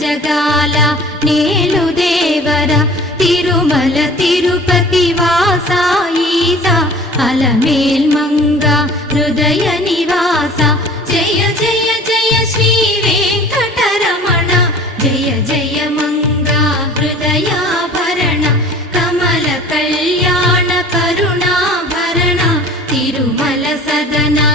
జగాల నేలు దేవర తిరుమల తిరుపతి వాసా ఈసా అలమేల్ మంగ హృదయ నివాస జయ జయ జయ శ్రీ వెంకటరమణ జయ జయ మంగ హృదయాభరణ కమల కళ్యాణ కరుణాభరణ తిరుమల సదనా